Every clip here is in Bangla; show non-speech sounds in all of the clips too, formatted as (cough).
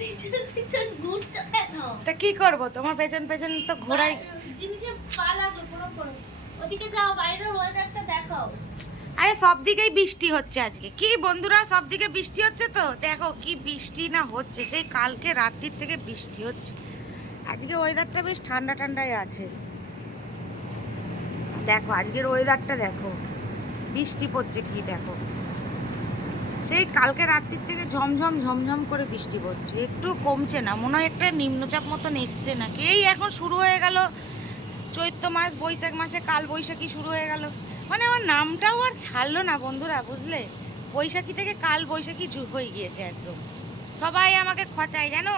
পিছন পিছন ঘুরছো কেন? তা কি করব? তোমার পেছন পেছন তো ঘোরাই। জিনিসে পা লাগল পুরো পুরো ওদিকে যাও বাইরের ওয়েদারটা দেখাও। আরে সব দিকেই বৃষ্টি হচ্ছে আজকে। কি বন্ধুরা সব দিকে বৃষ্টি হচ্ছে তো? দেখো কি বৃষ্টি না হচ্ছে সেই কালকে রাত্রির থেকে বৃষ্টি হচ্ছে। আজকে ওয়েদারটা বেশ ঠান্ডা ঠান্ডাই আছে। দেখো আজকের ওয়েদারটা দেখো। বৃষ্টি পড়ছে কি দেখো? সেই কালকে রাত্রির থেকে ঝমঝম ঝমঝম করে বৃষ্টি পড়ছে। একটু কমছে না, মনে হয় একটা নিম্নচাপ মতন এসছে নাকি? এই এখন শুরু হয়ে গেল। চৈত্র মাস, বৈশাখ মাসে কাল বৈশাখী শুরু হয়ে গেল। মানে আমার নামটাও আর ছাড়লো না বন্ধুরা, বুঝলে? বৈশাখী থেকে কাল বৈশাখী হয়ে গিয়েছে একদম। সবাই আমাকে খচায়, জানো?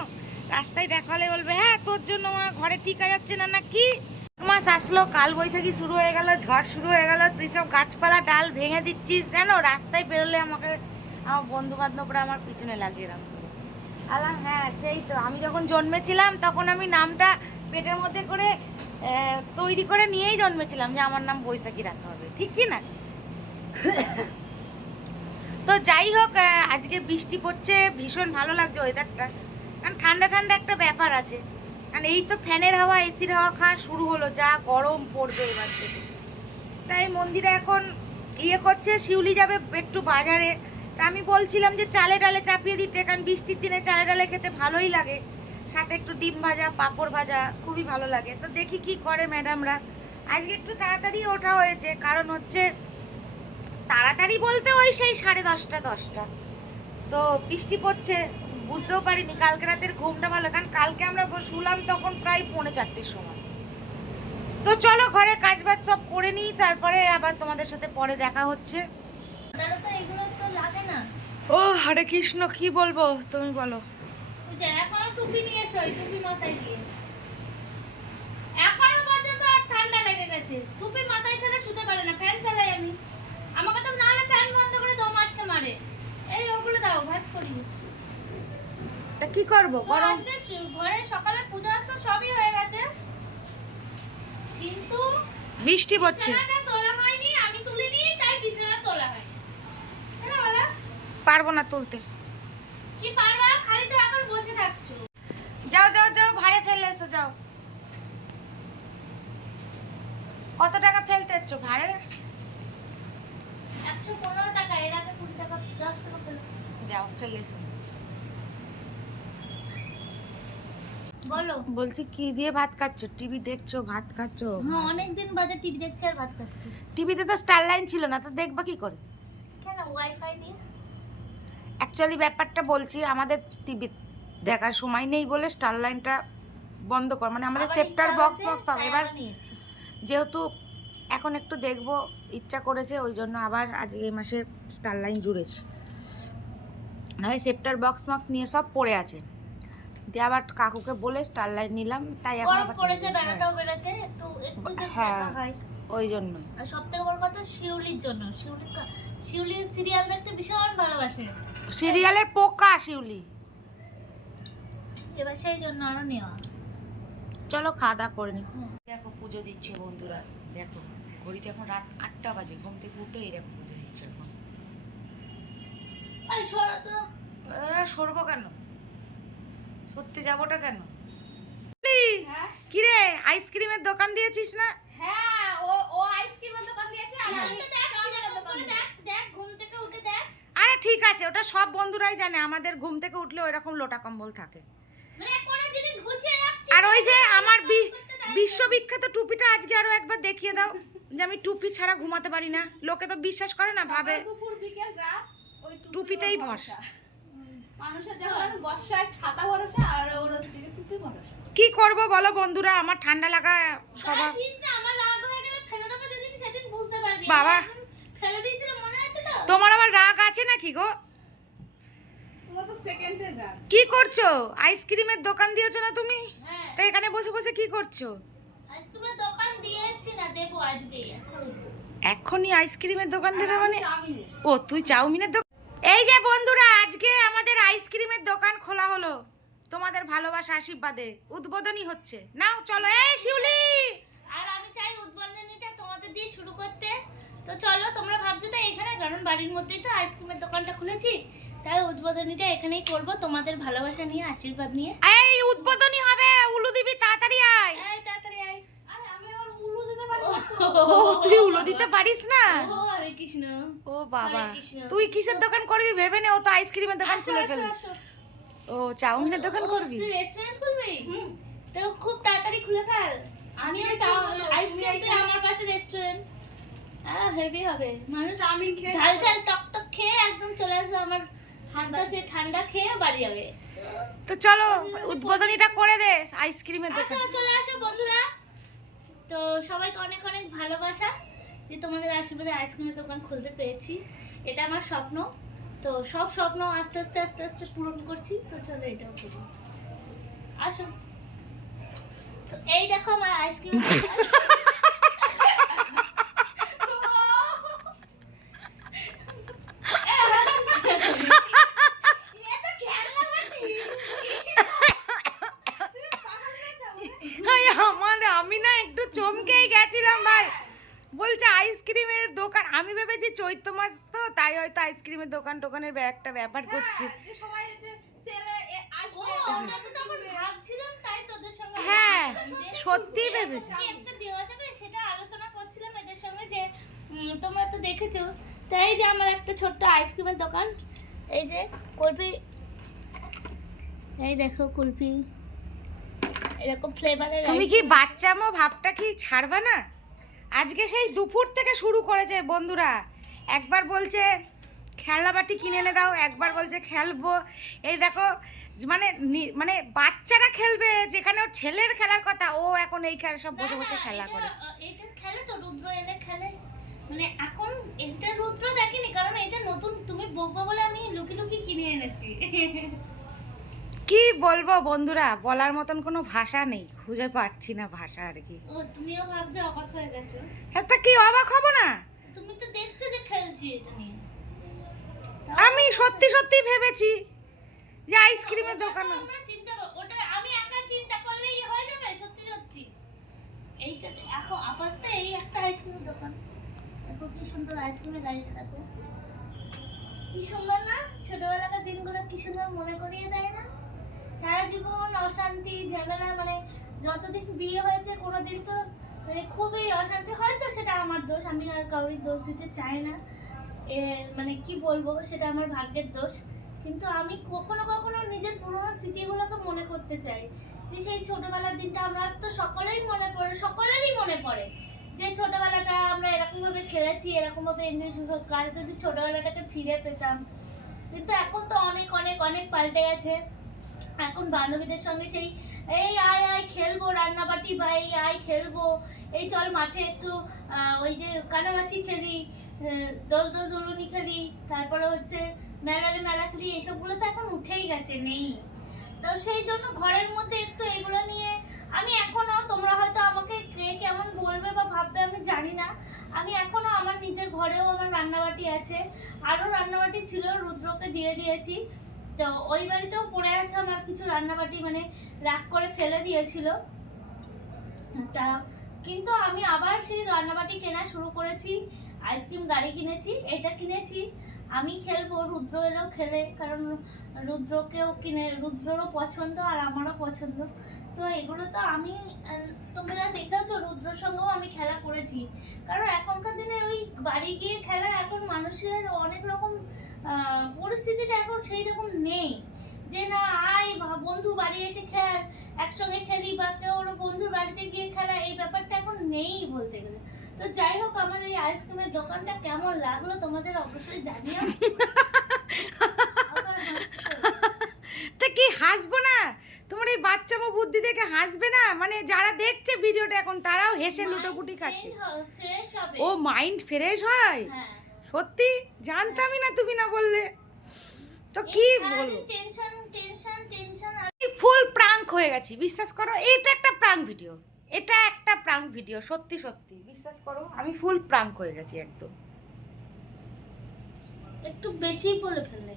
রাস্তায় দেখালে বলবে হ্যাঁ তোর জন্য আমার ঘরে টিকা যাচ্ছে না না কি মাস আসলো, কাল বৈশাখী শুরু হয়ে গেল, ঝড় শুরু হয়ে গেল, তুই সব গাছপালা, ডাল ভেঙে দিচ্ছিস, জানো? রাস্তায় বেরোলে আমাকে আমার বন্ধু বান্ধবরা আমার পিছনে লাগিয়ে রাখতো আলাম হ্যাঁ সেই তো। আমি যখন জন্মেছিলাম, তখন আমি নামটা পেটের মধ্যে করে তৈরি করে নিয়েই জন্মেছিলাম যে আমার নাম বৈশাখী রাখা হবে। ঠিক কি না? তো যাই হোক আজকে বৃষ্টি পড়ছে, ভীষণ ভালো লাগছে ওয়েদারটা কারণ ঠান্ডা ঠান্ডা একটা ব্যাপার আছে। কারণ এই তো ফ্যানের হাওয়া, এসির হাওয়া খাওয়া শুরু হলো, যা গরম পড়বে এবার থেকে। তাই মন্দিরে এখন ইয়ে করছে, শিউলি যাবে একটু বাজারে। তা আমি বলছিলাম যে চালে ডালে চাপিয়ে দিতে, কারণ বৃষ্টির দিনে চালে ডালে খেতে ভালোই লাগে। সাথে একটু ডিম ভাজা, পাঁপড় ভাজা, খুবই ভালো লাগে। তো দেখি কি করে ম্যাডামরা। আজকে একটু তাড়াতাড়ি ওঠা হয়েছে, কারণ হচ্ছে তাড়াতাড়ি বলতে ওই সেই সাড়ে দশটা দশটা। তো বৃষ্টি পড়ছে, বুঝতেও পারিনি, কালকে রাতের ঘুমটা ভালো, কারণ কালকে আমরা শুলাম তখন প্রায় পৌনে চারটের সময়। তো চলো ঘরে কাজ বাজ সব করে নিই, তারপরে আবার তোমাদের সাথে পরে দেখা হচ্ছে। ও হরে কৃষ্ণ কি বলব? তুমি বলো। এখনও টুপি নিয়ে এসো এই টুপি মাথায় দিয়ে এখনও পর্যন্ত আর ঠান্ডা লেগে গেছে। টুপি মাথায় ছাড়া শুতে পারে না ফ্যান চালাই আমি। আমাকে তো না হলে ফ্যান বন্ধ করে দম আটকে মারে। এই ওগুলো দাও ভাজ করি। তা কি করব? গরম ঘরে সকালে পূজা আসতে সবই হয়ে গেছে। কিন্তু বৃষ্টি পড়ছে বিছানাটা তোলা হয়নি আমি তুলিনি তাই বিছানা তোলা হয় তাই না বলো? পারব না তুলতে। কি পারবা? খালি তো এখন বসে থাকছো। যাও যাও যাও ভাড়ে ফেলে এসো যাও। কত টাকা ফেলতে এসছো ভাড়ে? একশো পনেরো টাকা এর আগে কুড়ি টাকা দশ টাকা। যাও ফেলে এসো। বলো। বলছি কি দিয়ে ভাত খাচ্ছো? টিভি দেখছ ভাত খাচ্ছো? হ্যাঁ অনেকদিন বাদে টিভি দেখছি আর ভাত খাচ্ছি। টিভিতে তো স্টার লাইন ছিল না তো দেখবা কি করে? কেন ওয়াইফাই দিয়ে? অ্যাকচুয়ালি ব্যাপারটা বলছি আমাদের টিভি দেখার সময় নেই বলে স্টার লাইনটা বন্ধ কর মানে আমাদের সেপ্টার বক্স বক্স হবে। এবার যেহেতু এখন একটু দেখব ইচ্ছা করেছে ওই জন্য আবার আজকে এই মাসে স্টার লাইন জুড়েছি। নয় সেপ্টার বক্স বক্স নিয়ে সব পড়ে আছে। দিয়ে আবার কাকুকে বলে স্টার লাইন নিলাম তাই এখন আবার পড়েছে হ্যাঁ, বেড়াটাও বেড়েছে একটু একটু হ্যাঁ। ওই জন্যই। আর সব থেকে বড় কথা শিউলির জন্য শিউলি শিউলি সিরিয়াল দেখতে ভীষণ ভালোবাসে। সিরিয়ালের পোকা শিউলি। এবার সেই জন্য আরও নেওয়া। চলো খাওয়া দাওয়া করে নি দেখো পুজো দিচ্ছে বন্ধুরা। দেখো ঘড়িতে এখন রাত আটটা বাজে ঘুম থেকে উঠে এই দেখো পুজো দিচ্ছে এখন। তো। সরবো কেন? সরতে যাবোটা কেন? কি রে আইসক্রিমের দোকান দিয়েছিস না? হ্যাঁ ও ও আইসক্রিমের দোকান দিয়েছে আর আমি পিছনটা দেখ, কীরকম করে দেখ, দেখ, ঘুম থেকে উঠে দেখ। আরে ঠিক আছে ওটা সব বন্ধুরাই জানে আমাদের ঘুম থেকে উঠলে ওই রকম লোটা কম্বল থাকে মানে কোনো জিনিস গুছিয়ে রাখছি আর ওই যে আমার। বিশ্ববিখ্যাত টুপিটা আজকে আরও একবার দেখিয়ে দাও যে আমি টুপি ছাড়া ঘুমাতে পারি না লোকে তো বিশ্বাস করে না ভাবে টুপিতেই ভরসা। মানুষের যেমন বর্ষায় ছাতা ভরসা আর ওর হচ্ছে গিয়ে টুপি ভরসা কি করব বলো বন্ধুরা আমার ঠান্ডা লাগা হয়ে পারবি। বাবা। ফেলে দিয়েছিলাম? তোমার আবার রাগ আছে নাকি গো? কি করছ? আইসক্রিমের দোকান দিয়েছ না তুমি? হ্যাঁ, তো এখানে বসে বসে কি করছ? আইসক্রিমের দোকান দিয়েছি না, দেবো আজকেই, এখনই। এখনই আইসক্রিমের দোকান দেবে মানে? ও তুই চাউমিনের দোকান এই যে বন্ধুরা আজকে আমাদের আইসক্রিমের দোকান খোলা হলো। তোমাদের ভালোবাসা আশীর্বাদে উদ্বোধনী হচ্ছে। নাও চলো। এই শিউলি! আর আমি চাই উদ্বোধনীটা তোমাদের দিয়ে শুরু করতে। তো চলো তোমরা ভাবছ তো এখানে? কারণ বাড়ির মধ্যেই তো আইসক্রিমের দোকানটা খুলেছি। তাই উদ্বোধনীটা এখানেই করব তোমাদের ভালোবাসা নিয়ে আশীর্বাদ নিয়ে। এই উদ্বোধনী হবে। উলু দিবি তাড়াতাড়ি আয়। এই তাড়াতাড়ি আয়। আরে আমি আবার উলু দিতে পারি না ও তুই উলু দিতে পারিস না? ও হরে কৃষ্ণ। ও বাবা। তুই কিসের দোকান করবি? ভেবে নে ও তো আইসক্রিমের দোকান খুলে ফেলবি। ও চাউমিনের দোকান করবি? তুই রেস্টুরেন্ট খুলবি? হুম। তো খুব তাড়াতাড়ি খুলে ফেল। তো, আইসক্রিম আমার পাশে রেস্টুরেন্ট হেভি হবে। মানুষ ঝাল ঝাল টক টক খেয়ে একদম চলে আসবে। আমার ঠান্ডা ঠান্ডা খেয়ে বাড়ি যাবে। তো চলো উদ্বোধনীটা করে দে আইসক্রিমের আসো দোকান। চলে আসো বন্ধুরা। তো সবাইকে অনেক অনেক ভালোবাসা যে তোমাদের আশীর্বাদে আইসক্রিমের দোকান খুলতে পেরেছি। এটা আমার স্বপ্ন। তো সব স্বপ্ন আস্তে আস্তে আস্তে আস্তে পূরণ করছি। তো চলো এটাও করব আসো। তো এই দেখো আমার আইসক্রিম (laughs) এ তো খেলনা বাটি। তুমি পাগল হয়ে যাবে। এই আমার আমি না একটু চমকেই গেছিলাম ভাই বলছে আইসক্রিমের দোকান আমি ভেবেছি চৈত্র মাস তো তাই হয়তো আইসক্রিমের দোকান টোকানের একটা ব্যাপার করছি। হ্যাঁ, যে সবাই যে ছেলে এ ও আসবে ওটা তো তখন ভাবছিলাম তাই তোদের সঙ্গে হ্যাঁ সত্যি ভেবেছি। কি একটা দেওয়া সেটা আলোচনা করছিলাম এদের সঙ্গে যে তোমরা তো দেখেছ। তাই যে আমার একটা ছোট্ট আইসক্রিমের দোকান এই যে কুলফি। এই দেখো কুলফি। এরকম ফ্লেভারের তুমি কি বাচ্চামো ভাবটা কি ছাড়বে না? আজকে সেই দুপুর থেকে শুরু করেছে বন্ধুরা। একবার বলছে খেলনাবাটি কিনে এনে দাও একবার বলছে খেলব। এই দেখো মানে মানে বাচ্চারা খেলবে যেখানে ওর ছেলের খেলার কথা ও এখন এই খেলা সব বসে বসে খেলা করে। এটা খেলে তো রুদ্র এলে খেলে। মানে এখন এটা রুদ্র দেখিনি কারণ এটা নতুন তুমি বকবা বলে আমি লুকি লুকি কিনে এনেছি। (laughs) কি বলব বন্ধুরা বলার মতন কোনো ভাষা নেই খুঁজে পাচ্ছি না ভাষা আর কি। ও তুমিও ভাবছ অবাক হয়ে গেছো? একটা কি অবাক হব না? তুমি তো দেখছ যে খেলছি এটা নিয়ে। আমি সত্যি সত্যি ভেবেছি যে আইসক্রিমের দোকান আমরা চিন্তা ওটা আমি একা চিন্তা করলেই হয়ে যাবে সত্যি সত্যি। এইটা এখন আপাতত এই একটা আইসক্রিমের দোকান। দেখো কি সুন্দর আইসক্রিমের গাড়িটা দেখো। কি সুন্দর না? ছোটবেলাকার দিনগুলো কি সুন্দর মনে করিয়ে দেয় না? সারা জীবন অশান্তি ঝামেলা মানে যতদিন বিয়ে হয়েছে কোনোদিন তো মানে খুবই অশান্তি। হয়তো সেটা আমার দোষ আমি আর কাউরির দোষ দিতে চাই না। এ, মানে কি বলব সেটা আমার ভাগ্যের দোষ। কিন্তু আমি কখনো কখনো নিজের পুরোনো স্মৃতিগুলোকে মনে করতে চাই। যে সেই ছোটবেলার দিনটা আমরা তো সকলেই মনে পড়ে সকলেরই মনে পড়ে। যে ছোটবেলাটা আমরা এরকমভাবে খেলেছি এরকমভাবে এনজয় কার যদি ছোটবেলাটাকে ফিরে পেতাম। কিন্তু এখন তো অনেক অনেক অনেক পাল্টে গেছে। এখন বান্ধবীদের সঙ্গে সেই, এই আয় আয়, খেলব রান্নাবাটি বা এই আয়, খেলব। এই চল মাঠে একটু ওই যে কানামাছি খেলি দোল দোল দোলুনি খেলি, তারপরে হচ্ছে মেলারে মেলা খেলি। এসবগুলো তো এখন উঠেই গেছে, নেই। তো সেই জন্য ঘরের মধ্যে একটু এগুলো নিয়ে আমি এখনও, তোমরা হয়তো আমাকে কে কেমন বলবে বা ভাববে আমি জানি না। আমি এখনও আমার নিজের ঘরেও আমার রান্নাবাটি আছে। আরও রান্নাবাটি ছিল, রুদ্রকে দিয়ে দিয়েছি। তো ওই বাড়িতেও পড়ে আছে আমার কিছু রান্নাবাটি মানে রাগ করে ফেলে দিয়েছিল। তা কিন্তু আমি আবার সেই রান্নাবাটি কেনা শুরু করেছি, আইসক্রিম গাড়ি কিনেছি, এটা কিনেছি। আমি খেলব, রুদ্র এলেও খেলে, কারণ রুদ্রকেও কিনে, রুদ্ররও পছন্দ আর আমারও পছন্দ। তো এগুলো তো আমি তোমরা দেখেছ রুদ্রর সঙ্গেও আমি খেলা করেছি। কারণ এখনকার দিনে ওই বাড়ি গিয়ে খেলা, এখন মানুষের অনেক রকম পরিস্থিতিটা এখন সেই রকম নেই। যে না, আয় বন্ধু বাড়ি এসে খেল, একসঙ্গে খেলি বা কেউ বন্ধুর বাড়িতে গিয়ে খেলা, এই ব্যাপারটা এখন নেই বলতে গেলে। তো যাই হোক, আমার এই আইসক্রিমের দোকানটা কেমন লাগল, তোমাদের অবশ্যই জানিও (laughs) আবার হাসছো। তা কি হাসবো না তোমার এই বাচ্চামো বুদ্ধি দেখে হাসবে না? মানে যারা দেখছে ভিডিওটা এখন তারাও হেসে লুটোপুটি খাচ্ছে। ও মাইন্ড ফ্রেশ হয়? হ্যাঁ। সত্যি? জানতামই না তুমি না বললে। তো কি বলব? ফুল প্রাঙ্ক হয়ে গেছি বিশ্বাস করো এটা একটা প্রাঙ্ক ভিডিও এটা একটা প্রাঙ্ক ভিডিও সত্যি সত্যি। বিশ্বাস করো আমি ফুল প্রাঙ্ক হয়ে গেছি একদম। একটু বেশি বলে ফেললে।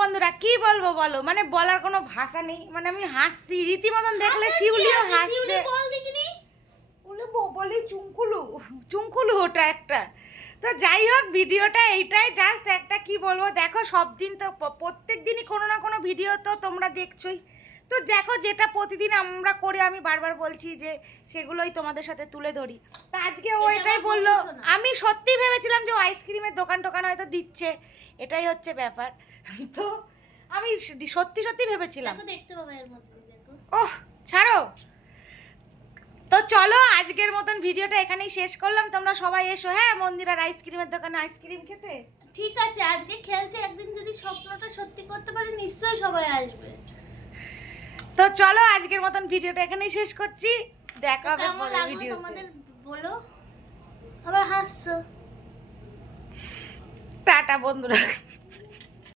বন্ধুরা কি বলব বলো? মানে বলার কোনো ভাষা নেই। মানে আমি হাসছি রীতিমতন দেখলে শিউলিও হাসছে। বল চুঙ্কুলু চুঙ্কুলু ওটা একটা। তো যাই হোক ভিডিওটা এইটাই জাস্ট একটা কি বলব? দেখো সব দিন তো প্রত্যেক দিনই কোনো না কোনো ভিডিও তো তোমরা দেখছোই। তো দেখো যেটা প্রতিদিন আমরা করে আমি বারবার বলছি যে সেগুলোই তোমাদের সাথে তুলে ধরি। তো আজকে ও এটাই বলল আমি সত্যি ভেবেছিলাম যে আইসক্রিমের দোকান টোকান হয়তো দিচ্ছে এটাই হচ্ছে ব্যাপার। তো আমি সত্যি সত্যি ভেবেছিলাম। ওহ ছাড়ো। তো চলো আজকের মতন ভিডিওটা এখানেই শেষ করলাম। তোমরা সবাই এসো হ্যাঁ মন্দিরার আইসক্রিমের দোকানে আইসক্রিম খেতে? ঠিক আছে আজকে খেলছে একদিন যদি স্বপ্নটা সত্যি করতে পারি নিশ্চয়ই সবাই আসবে। তো চলো আজকের মতন ভিডিওটা এখানেই শেষ করছি। দেখা হবে পরের ভিডিও ভিডিওতে। তোমাদের বলো? আবার হাসছো। টাটা বন্ধুরা।